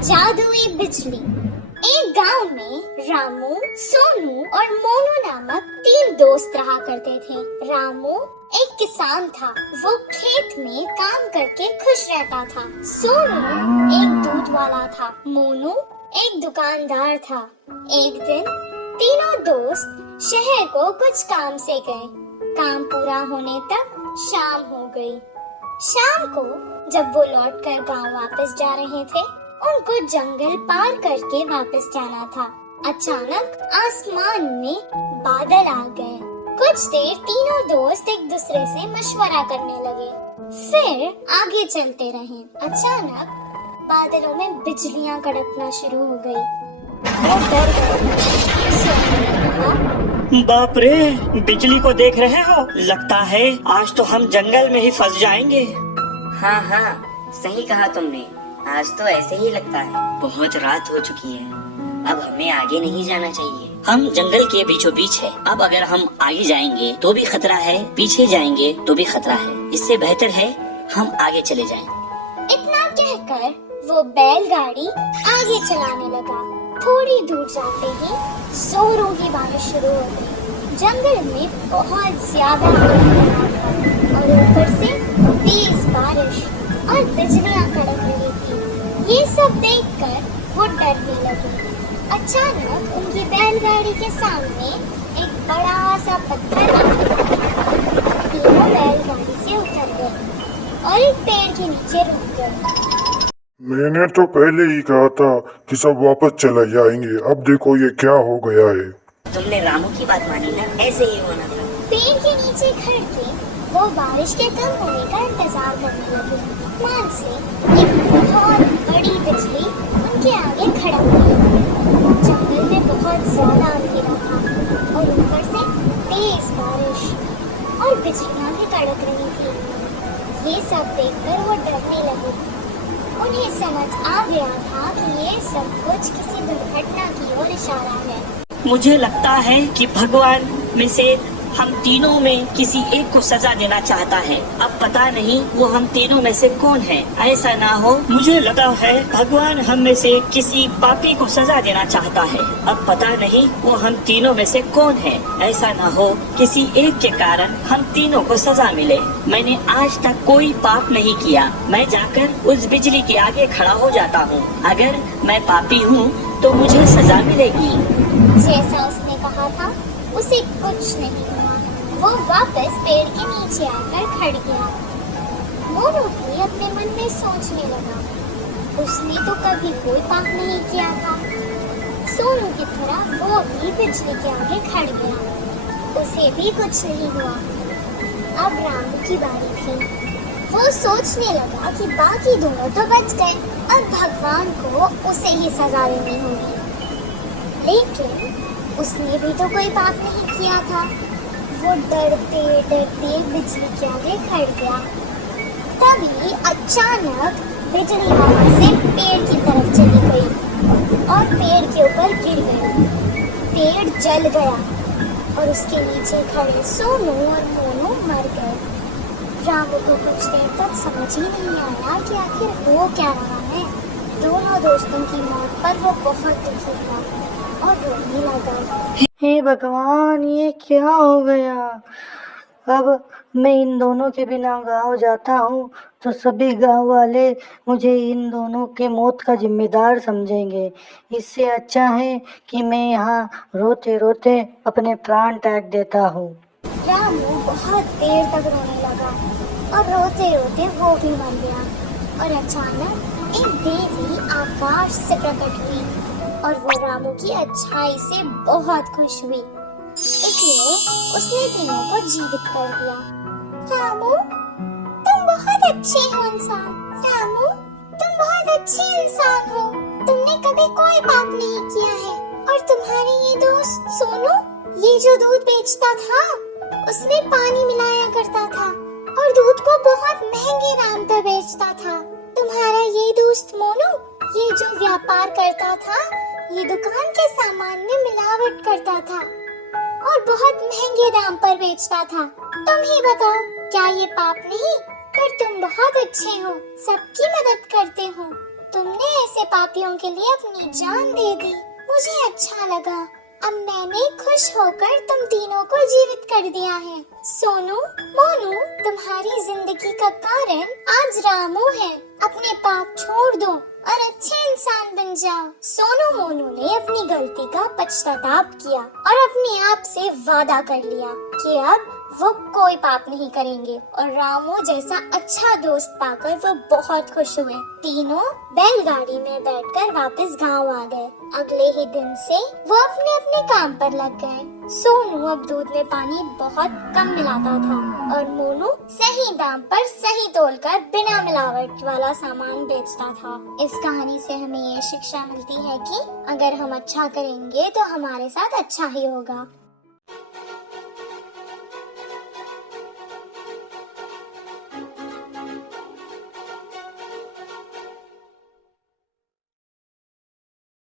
जादुई बिजली। एक गांव में रामू, सोनू और मोनू नामक तीन दोस्त रहा करते थे। रामू एक किसान था। वो खेत में काम करके खुश रहता था। सोनू एक दूध वाला था। मोनू एक दुकानदार था। एक दिन तीनों दोस्त शहर को कुछ काम से गए। काम पूरा होने तक शाम हो गई। शाम को जब वो लौटकर गांव वापस जा रहे थे, उनको जंगल पार करके वापस जाना था। अचानक आसमान में बादल आ गए। कुछ देर तीनों दोस्त एक दूसरे से मशवरा करने लगे। फिर आगे चलते रहे। अचानक बादलों में बिजलियां कड़कना शुरू हो गई। वो डर गए। सोनू ने कहा, बाप रे, बिजली को देख रहे हो? लगता है आज तो हम जंगल में ही फंस जाएंगे। हाँ हाँ, सही कहा तुमने। आज तो ऐसे ही लगता है। बहुत रात हो चुकी है, अब हमें आगे नहीं जाना चाहिए। हम जंगल के बीचों बीच है। अब अगर हम आगे जाएंगे तो भी खतरा है, पीछे जाएंगे तो भी खतरा है। इससे बेहतर है हम आगे चले जाएं। इतना कहकर वो बैलगाड़ी आगे चलाने लगा। थोड़ी दूर जाते ही जोरों की बारिश शुरू हो गई। जंगल में बहुत ज्यादा अंधेरा था और ऊपर से तेज बारिश और बिजलियां कड़क रही थी। ये सब देखकर वो डरने लगे। अचानक उनकी बैलगाड़ी के सामने एक बड़ा सा पत्थर आ गया। तीनों बैलगाड़ी से उतर गए और एक पेड़ के नीचे रुक गए। मैंने तो पहले ही कहा था कि सब वापस चले जाएंगे। अब देखो ये क्या हो गया है। तुमने रामू की बात मानी ना, ऐसे ही होना था। पेड़ के नीचे खड़ के वो बारिश के कम होने का इंतजार करने लगे। आसमान से एक बहुत बड़ी बिजली उनके आगे खड़क गई। जंगल में बहुत ज्यादा अंधेरा था और ऊपर से तेज बारिश और बिजलियां भी कड़क रही थी। ये सब देखकर वो डरने लगे। उन्हें समझ आ गया था कि ये सब कुछ किसी दुर्घटना की ओर इशारा है। मुझे लगता है कि भगवान में से हम तीनों में किसी एक को सजा देना चाहता है। अब पता नहीं वो हम तीनों में से कौन है। ऐसा ना हो, मुझे लगता है भगवान हम में से किसी पापी को सजा देना चाहता है। अब पता नहीं वो हम तीनों में से कौन है। ऐसा ना हो किसी एक के कारण हम तीनों को सजा मिले। मैंने आज तक कोई पाप नहीं किया। मैं जाकर उस बिजली के आगे खड़ा हो जाता हूँ। अगर मैं पापी हूँ तो मुझे सजा मिलेगी। जैसा उसने कहा था उसे कुछ नहीं हुआ। वो वापस पेड़ के नीचे आकर खड़ गया। मोनू भी अपने मन में सोचने लगा, उसने तो कभी कोई पाप नहीं किया था। सोनू की तरह वो भी बिजली के आगे खड़ गया। उसे भी कुछ नहीं हुआ। अब रामू की बारी थी। वो सोचने लगा कि बाकी दोनों तो बच गए, अब भगवान को उसे ही सजा देनी होगी। लेकिन उसने भी तो कोई पाप नहीं किया था। वो डरते डरते बिजली के आगे खड़ गया। तभी अचानक बिजली वहां से पेड़ की तरफ चली गई और पेड़ के ऊपर गिर गई। पेड़ जल गया और उसके नीचे खड़े सोनू और मोनू मर गए। रामू को कुछ देर तक समझ ही नहीं आया कि आखिर हो क्या रहा है। दोनों दोस्तों की मौत पर वो बहुत दुखी था और रोने लगा। हे भगवान, ये क्या हो गया? अब मैं इन दोनों के बिना गांव जाता हूँ तो सभी गांव वाले मुझे इन दोनों के मौत का जिम्मेदार समझेंगे। इससे अच्छा है कि मैं यहाँ रोते रोते अपने प्राण त्याग देता हूँ। रामू बहुत देर तक रोने लगा और रोते रोते वो भी मर गया। और अचानक एक देवी आकाश से प्रकट हुई और वो रामू की अच्छाई से बहुत खुश हुई। इसलिए उसने तीनों को जीवित कर दिया। रामू, तुम बहुत अच्छे हो इंसान। रामू, तुम बहुत अच्छे इंसान हो। तुमने कभी कोई पाप नहीं किया है। और तुम्हारे ये दोस्त सोनू, ये जो दूध बेचता था उसमें पानी मिलाया करता था और दूध को बहुत महंगे दाम पर बेचता था। तुम्हारा ये दोस्त मोनू, ये जो व्यापार करता था, ये दुकान के सामान में मिलावट करता था और बहुत महंगे दाम पर बेचता था। तुम ही बताओ, क्या ये पाप नहीं? पर तुम बहुत अच्छे हो, सबकी मदद करते हो। तुमने ऐसे पापियों के लिए अपनी जान दे दी। मुझे अच्छा लगा। अब मैंने खुश होकर तुम तीनों को जीवित कर दिया है। सोनू, मोनू, तुम्हारी जिंदगी का कारण आज रामू है। अपने पाप छोड़ दो और अच्छे इंसान बन जाओ। सोनू मोनू ने अपनी गलती का पश्चाताप किया और अपने आप से वादा कर लिया कि अब वो कोई पाप नहीं करेंगे और रामू जैसा अच्छा दोस्त पाकर वो बहुत खुश हुए। तीनों बैलगाड़ी में बैठकर वापस गांव आ गए। अगले ही दिन से वो अपने अपने काम पर लग गए। सोनू अब दूध में पानी बहुत कम मिलाता था और मोनू सही दाम पर सही तोलकर बिना मिलावट वाला सामान बेचता था। इस कहानी से हमें ये शिक्षा मिलती है कि अगर हम अच्छा करेंगे तो हमारे साथ अच्छा ही होगा।